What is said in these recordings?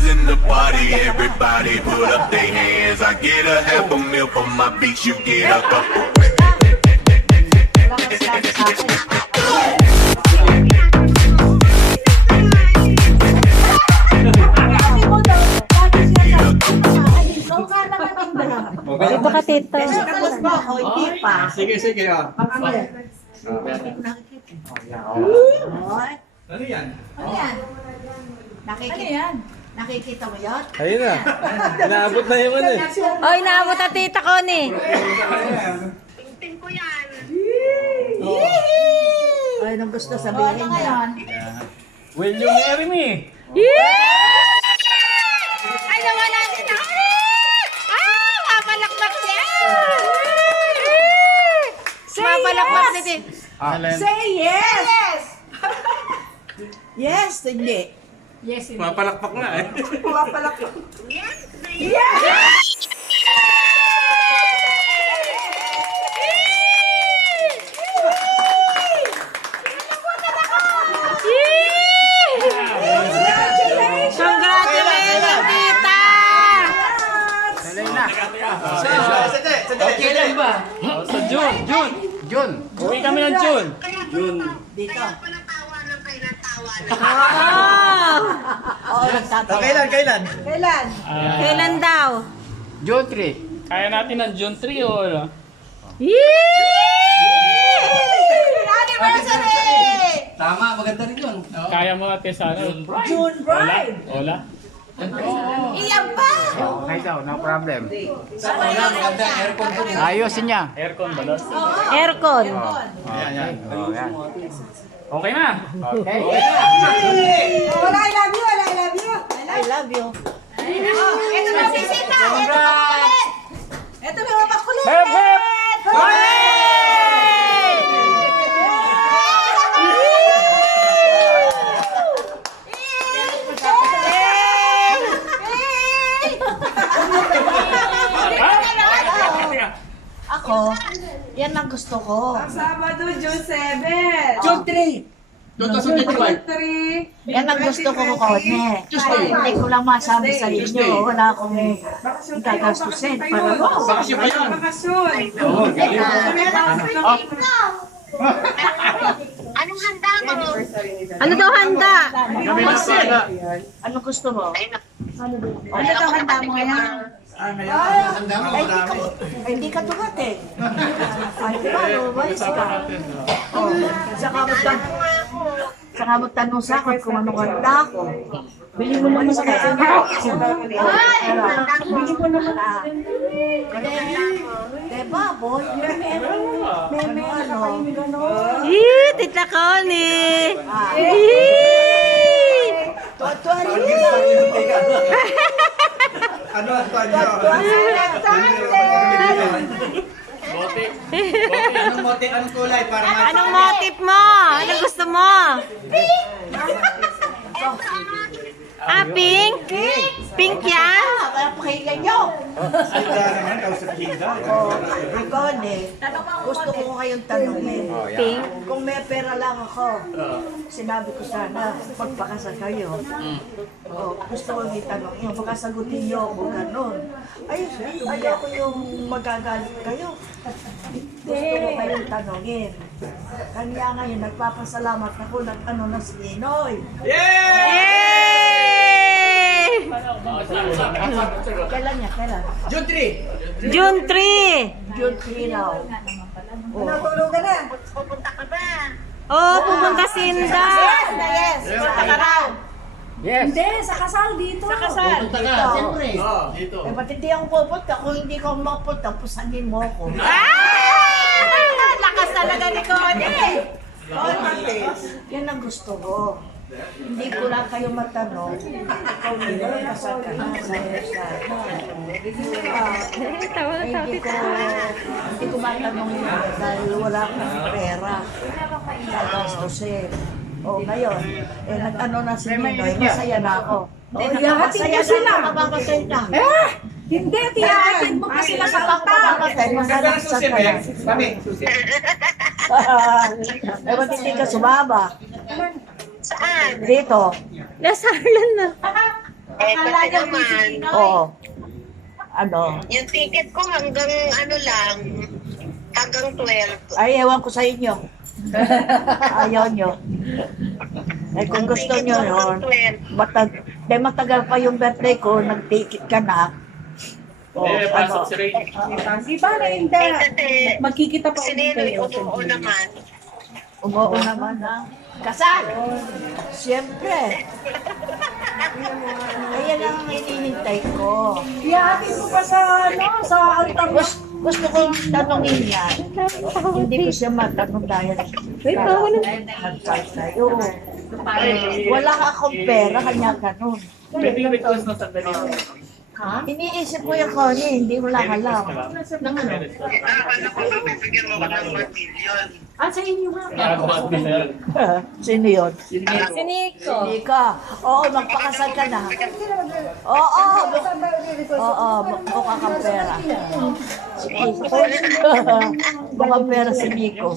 bitches in the party, everybody put up their hands. I get a half a meal for my beats, you get a couple. Dito ka, tito. Tapos mo ako, hindi pa. Sige, sige. Ano yan? Nakikita mo yun? Ayun na. Inaabot na yung ano eh. Oy, naabot na tita ko ni. Tingting ko yan. Ay, anong gusto sabihin niya? Will you marry me? Ay, nawala si tita. Mapalakpak siya. Mapalakpak si tita. Say yes! Yes, hindi. Mapalakpak nga eh. Pumapalakpak. Congratulations, tita! Okay lang ba? Sa June. Uwi kami ng June. Dito. Kaya pa natawanan kayo ng tawanan. Oo, nagtatawa. Kailan? Kailan? Kailan daw? June 3. Kaya natin ng June 3 o ano? Anniversary! Tama, maganda rin yun. Kaya mo natin sa ano? June bride! Ola? Iyan pa! Okay daw, no problem. Wala, Maganda, aircon po. Ayusin niya. Aircon ba doon? Aircon. Yan. Oh, yan. Okay na. Okay. Wala, I love you! Wala, I love you! I love you! Ito na bisita! Ito na makulit! Ito na makulit! Hep, hep! Ako, yan ang gusto ko. Sabado, June 7. June 3! June 3. Yan ang gusto ko ko niya. Hindi ko lang masabi sa inyo. Wala akong gagastusin para mo. Bakasyon. Anong handa mo? Ano daw handa? Ano gusto mo? Ano ito handa mo ngayon? Ay, hindi ka dumating. Ay, diba, lumays ka. Saka magtanong sa akin kung anong handa ko. Bili mo naman sa kanya. Bili mo naman ah. Diba, boy? May ano. Tita ko ni. Tuwa rin. Ano ang tanyo? Anong kulay para Anong motif mo? Anong gusto mo? Pink? Pink yan? Kaya pakinggan nyo. naman daw sa kinda? Gusto ko kayong tanongin. Pink? Kung may pera lang ako, sinabi ko sana, magpakasal kayo. Gusto ko may tanongin, baka sagutin nyo ako ganun. Ayoko yung magagalit kayo. Gusto ko kayong tanongin. Kanya ngayon, nagpapasalamat ako ng ano na si Ninoy. Yay! Kailan niya? Kailan? June 3! June 3! June 3 now. Natulog ka na. Pupunta ka ba? Oh, pupunta Sinda. Yes! Hindi, sa kasal dito. Sa kasal. Punta ka, siyempre. Dito. Eh, ba't hindi ako pupunta? Kung hindi ko mapunta, pusanin mo ako. Lakas talaga ni Connie. Yan ang gusto ko. Hindi ko lang kayo matanong kung kasal ka na sa hindi ko matanong yun dahil wala akong pera. Gagastusin. Ngayon, nag-ano na si Ninoy, masaya na ako. Iyahatid mo sila. Nakapapasay na. Hindi, tiyahatid mo pa sila sa papa. Magagastusin ka na. Ba't hindi ka sumama? Saan? Dito. Nasa Harlan na. Eh, kasi naman, Oo. Ano? yung ticket ko hanggang ano lang, hanggang 12. Ay, ewan ko sa inyo. Ayaw nyo. Eh, kung gusto nyo yun, matagal pa yung birthday ko, nag-ticket ka na. O, ano? Di ba na hindi? Eh, kasi Magkikita pa si ulit Ninoy kayo. umuo naman. Umuo naman ha. Kasal! Siyempre. Ayan ang hinihintay ko. Ihahatid mo pa sa, sa altar. Gusto kong tanongin yan. Hindi ko siya matanong dahil nag-chat tayo. Wala ka akong pera, kanya ganun. Pwede yung request na sandali. Iniisip ko yung Connie, hindi mo lang alam. Sa inyo nga. Sino yun? Si Nico. Hindi ka. Oo, magpakasal ka na. Oo. Oo, mukha kang pera. Mukhang pera si Nico.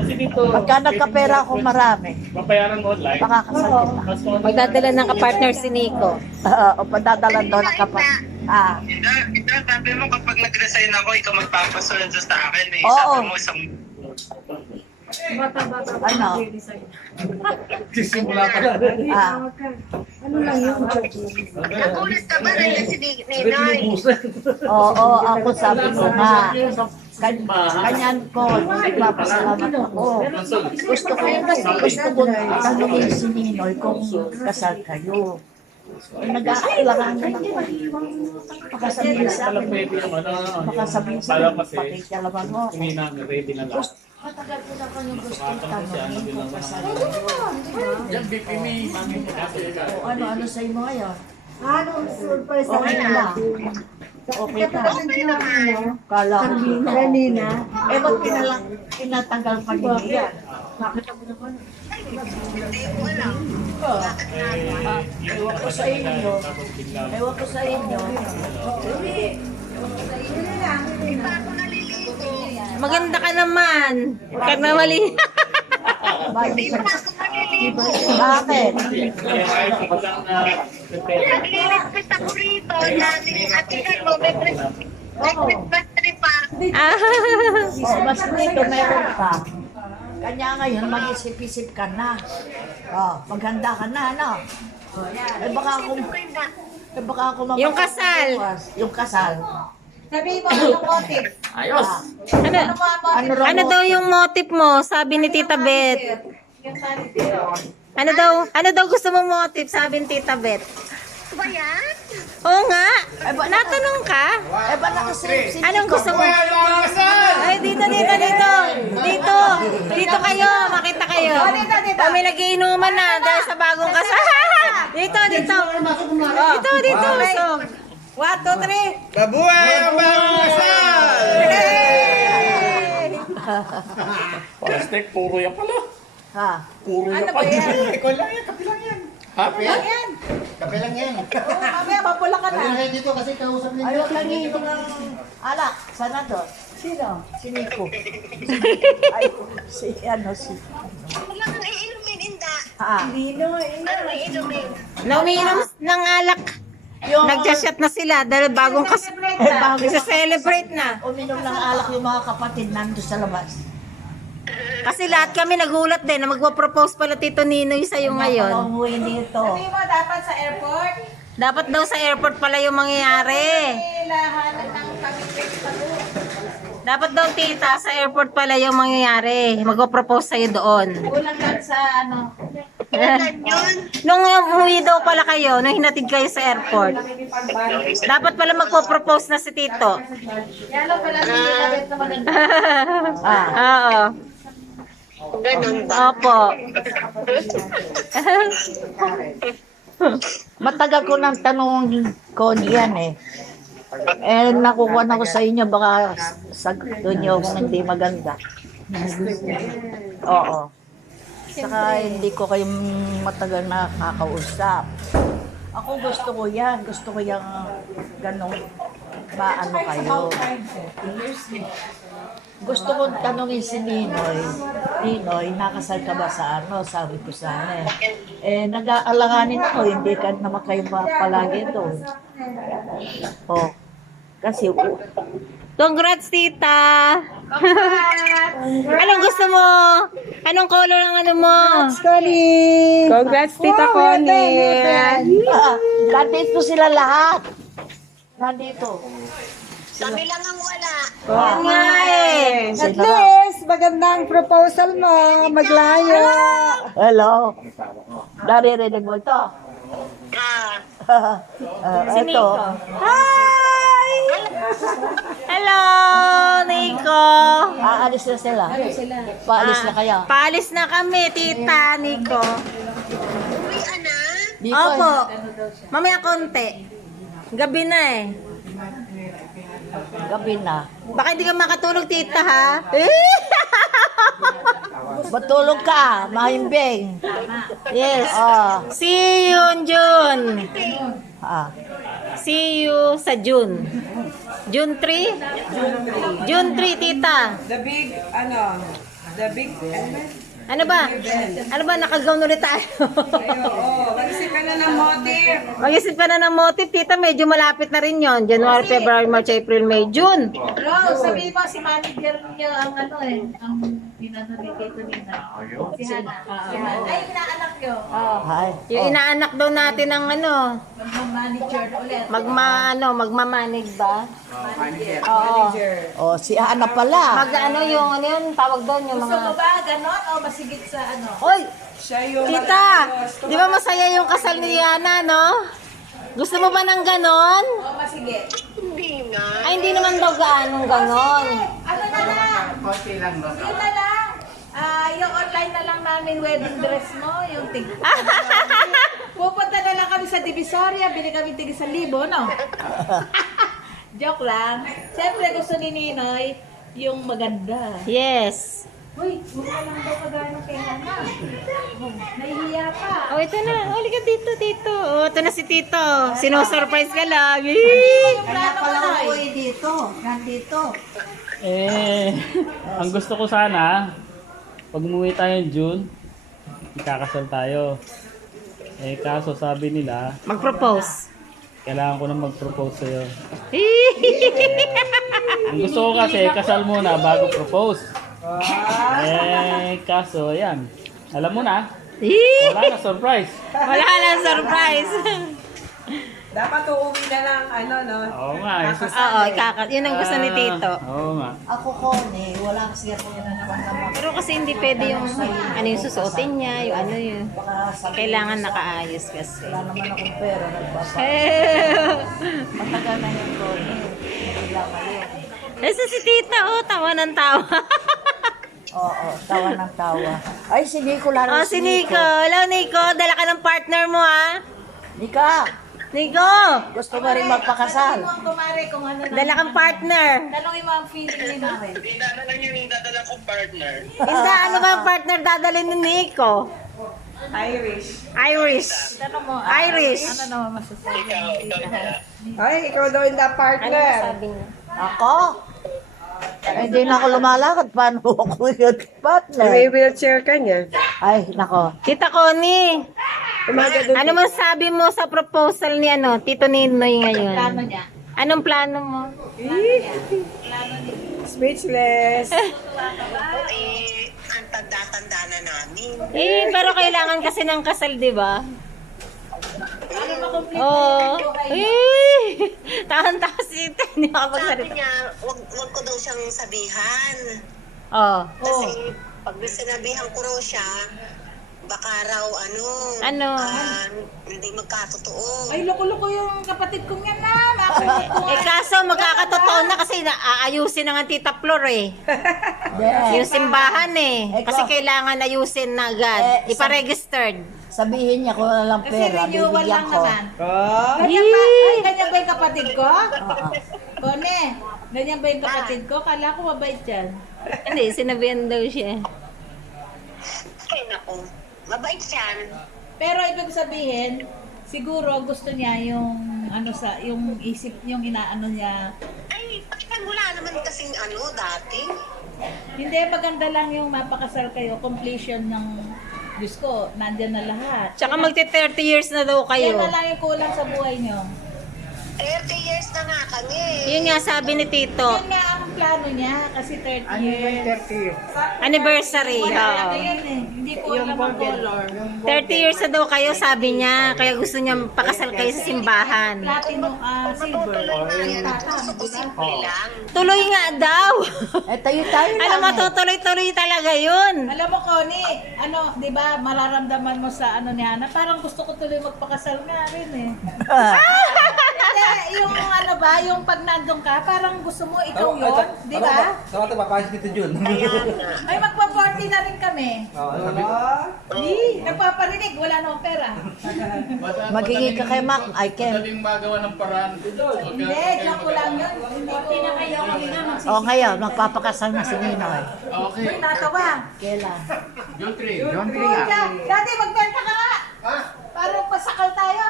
Kasi dito, Pagka nagkapera ako marami, mapayaran mo online. makakasal kita. Mas konti. Magdadala ng kapartner si Nico. O padadalan doon ang kapag. Hindi, sabi mo kapag nag-resign ako, ikaw magpapasunod sa akin eh. Oo. Sabi mo isang... Bata-bata. Ano? Sisimula ka lang. Ano lang yun? Nagulat ka ba na si Ninoy? Oo, ako sabi ko nga. Kanyan ko, nagpapasalamat ako. Gusto ko tanongin si Ninoy kung kasal kayo. Nag-aakilangan na ako. Baka sabihin sa Alam akin, pwede yung ano. baka sabihin sa Para akin, kasi, pakikalaman mo. hindi namin ready na lang. Matagal ko na kanyang gusto tanongin kung kasal kayo. Yan, BP me. Mami, kasi ka. O ano sa'yo mo ngayon? Ano, surprise Okay na lang. Okay na. Kala ko Kanina. eh, ba't pinatanggal pa niya yan? Hindi ko alam. Ewan ko sa inyo. Ewan ko sa inyo. Hindi pa ako naliligo. Maganda ka naman. Huwag ka na mali. Hindi pa ako naliligo. Bakit? Kaya kahit ako lang na prepare. Nagliligpit ako rito. At tingnan mo, may Christmas tree pa. Ah. Oh, mas dito meron pa. Kanya ngayon, mag-isip-isip ka na. Oh, maghanda ka na, ano? Eh baka ako, Yung kasal. Yung kasal. Sabi mo, ano motive? Ayos! Ano, ano daw yung motive mo? Sabi ni Tita Beth. Ano daw gusto mong motive? Sabi ni Tita Beth. Ba yan? Oo nga. Natanong ka? Eh ba nakasip? Anong gusto mo? Ay, dito. Dito kayo. Makita kayo. O, may nagiinuman na dahil sa bagong kasal. Dito. Dito. So, 1, 2, 3. Mabuhay ang bagong kasal! Plastic, puro yan pala. Ha? Puro yan pala. Ikaw lang yan, kapi lang yan. Kape lang yan. Mamaya, mapula ka na. Ayun dito kasi kausap ninyo. Ayaw lang ng alak. Sana to. Sino? Si Nico. Ay, si Wala kang iinumin, Inda. Ano iinumin? Nauminom ng alak. Nagja-shot na sila dahil bagong kasal. Nagsa-celebrate na. uminom ng alak yung mga kapatid nando sa labas. Kasi lahat kami nagulat din na magpo-propose pala Tito Ninoy sa'yo ngayon. Umuwi dito. Dapat daw sa airport pala yung mangyayari. Dapat daw tita, sa airport pala yung mangyayari. Magpo-propose sa'yo doon. Kulang lang sa ano. Nung umuwi daw pala kayo, nung hinatid kayo sa airport. Dapat pala magpo-propose na si Tito. Oo. Ganun ba? Opo. Matagal ko nang tanong ko yan eh. Eh, nakukuha na ko sa inyo, baka sagutin niyo kung hindi maganda. Oo. Saka hindi ko kayo matagal nakakausap. Ako gusto ko yan. Gusto ko yung ganong maano kayo. Gusto kong tanongin si Ninoy. Ninoy, nakasal ka ba sa ano? Sabi ko sana nag-aalanganin ako, hindi ka naman kayo palagi doon. Oh, kasi Congrats, tita! Anong gusto mo? Anong color ang ano mo? Congrats, tita Connie! Nandito sila lahat. Nandito. Kami lang ang wala. Yan nga eh. At least, magandang proposal mo. Maglayo. Hello. Naririnig mo ito? Ito. Hi! Hello, Nico! Aalis na sila. Paalis na kaya. Paalis na kami, tita, Nico. Uy, ana. Opo. Mamaya konti. Gabi na eh. Gabi na. Baka hindi ka makatulog, tita, ha? Matulog ka, mahimbing. Yes. Ah. See you in June. Ah. See you sa June. June 3? June 3, tita. Ano ba? Ano ba? Nakagawn ulit tayo. Mag-isip ka na ng motive. Mag-isip ka na ng motive, tita. Medyo malapit na rin yon. January, February, March, April, May, June. Rose, sabihin mo si manager niya ang ano ang pinano ni Kate Nina. Si Hana. Si Hana. Ay, inaanak niyo. Hi. Yung inaanak daw natin ng ano, Mag-manager ulit. magmamanage ba? Oo. Oh, si Ana pala. Mag-ano yung, ano yun, tawag doon yung Gusto mo mga... ba ganon o masigit sa ano? Oy! Tita! Di ba masaya yung kasal ni Yana, no? Gusto mo ba ng ganon? O masigit? Hindi nga. Ay, hindi naman daw gaanong ganon. Ano na lang? Yun na lang. Yung online na lang namin wedding dress mo, yung tig. Pupunta na lang kami sa Divisoria, bili kami tig 1,000, no? Joke lang. Siyempre gusto ni Ninoy yung maganda. Yes. Uy, mukha lang daw kagano kay Hana. Nahihiya pa. Oh, ito na. Huli ka dito, dito. Oh, ito na si Tito. Sino-surprise ka lang. Yee! Kaya pala ako dito. Nandito. Ang gusto ko sana, pag umuwi tayo ng June, ikakasal tayo. Kaso sabi nila, Mag-propose. kailangan ko na mag-propose sa'yo. Yee! Ang gusto ko kasi, kasal muna bago propose. Kaso, ayan. Alam mo na, Yee! wala na surprise. Wala lang surprise. Dapat uuwi na lang, ano, no? Oo nga. Oo, yun ang gusto ni Tito. Oo nga. Ako Connie, wala kasi ako na naman naman. Pero kasi hindi pwede yung ano yung susuotin niya, yung ano yun. Baka sabi Kailangan nakaayos kasi. wala naman akong pera, nagbasa. Matagal na yung Connie. Wala kayo. Esa si Tita, oh, tawa ng tawa. Oo, tawa ng tawa. Ay, si Nico lang. Oh, si Nico. Hello, Nico. Dala ka ng partner mo, ha? Nika, Nico! gusto mo rin magpakasal? Tanongin mo ang kumare kung ano na. Dala kang partner. Tanongin mo ang feeling ni Mare. Hindi na lang yung dadala kong partner. Hindi, ano ba ang partner dadalhin ni Nico? Irish. Tanong mo, Irish. ano naman masasabi mo? Ay, ikaw daw yung Ano partner. sabi niya? Ako? Ay, hindi na ako lumalakad. Paano ako yung partner? May wheelchair ka niya. Ay, nako. Tita Connie, ano masabi mo sa proposal ni Tito Ninoy ngayon? Plano niya. Anong plano mo? Speechless. Ang tanda-tanda na namin. Pero kailangan kasi ng kasal, di ba? Oo. Tahan-tahan si Tito. Hindi Sabi makapagsalita. niya, wag ko daw siyang sabihan. Oo. Kasi pag sinabihan ko raw siya, baka raw hindi magkatotoo. Ay, loko-loko yung kapatid kong yan na. Kaso magkakatotoo na kasi aayusin na nga Tita Flor eh. Yung simbahan eh. Kasi kailangan ayusin na agad. Ipa-registered. Sabihin niya kung walang Kasi pera, renewal bibigyan lang ko. naman. Oh. Ganyan ba? Ay, ganyan ba yung kapatid ko? Bone, ganyan ba yung kapatid ko? Kala ko mabait yan. Hindi, sinabihan daw siya. Ay, naku. Mabait yan. Pero ibig sabihin, siguro gusto niya yung yung isip, yung inaano niya. Ay, wala naman kasing dati. Hindi, maganda lang yung mapakasal kayo, completion ng, Diyos ko, nandyan na lahat. Tsaka magti 30 years na daw Yan kayo. na lang yung kulang sa buhay nyo. 30 years na nga kami. Yun nga sabi ni Tito. Yun nga ang plano niya, kasi 30 years. Anniversary. Wala Oo. na yan eh. Hindi ko alam ang color. 30 years na daw kayo, sabi niya. Kaya gusto niya pakasal kayo sa simbahan. Platinum, silver. Simple lang. Tuloy nga daw. tayo Alam mo, tutuloy-tuloy talaga yun. Alam mo, Connie, ano, di ba, mararamdaman mo sa ano ni Hana, parang gusto ko tuloy magpakasal nga rin eh. Hindi, yung ano ba, yung pag nandun ka, parang gusto mo ikaw yun, di ba? Sa mga papasok dito, Jun. Ay, magpa-40 na rin kami. Nagpaparinig, wala nang pera. Maghingi ka kay Mac, I can. Madaling magawa ng paraan. Hindi, joke ko lang yun. 40 na kayo, kami na O ngayon, magpapakasal na si Ninoy. Okay. Uy, natawa. Kailan? John 3. Dati, magbenta ka nga. Para pasakal tayo.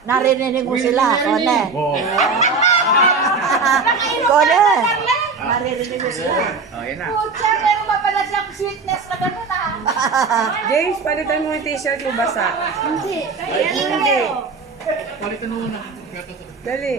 Narinig mo sila, Kone. Kone. Narinig mo sila. Pucha, meron pa pala siyang sweetness na gano'n ah. James, palitan mo yung t-shirt mo basa. Hindi. Hindi. Palitan mo na. Dali.